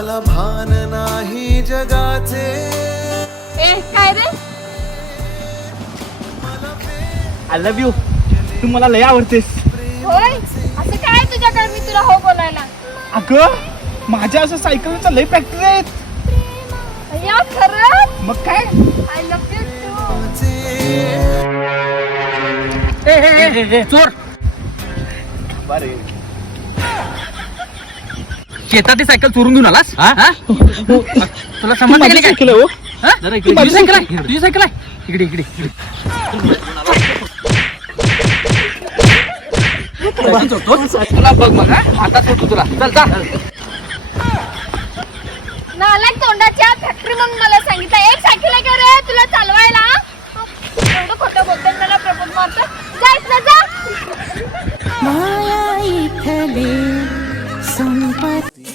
मला भान नाही जगाचे. ए काय रे? I love you. तू मला लय आवडतेस. होय असं काय तुझ्याकडे मी तुला हो बोलायला? अगं माझ्या असं सायकलचा लय फॅक्टरी आहेत. या खरंच? मग काय? I love you too. चोर बरे शेतातली सायकल चोरून घेऊन आलास हा? तुला समजलं माझी काय? सायकल आहे हो. हा? जरा इकडे. तुझी सायकल आहे? तुझी सायकल आहे? इकडे इकडे तुला बघ मग हा? आता सोडतो तुला. चल चल. नालायक तोंडाच्या फॅक्टरी म्हणून मला सांगितलं. एक सायकल आहे का रे तुला चालवायला? एवढं खोटं बोलतोय मला प्रपोज मारतो. जायच ना जा. माया इथले संपत्ती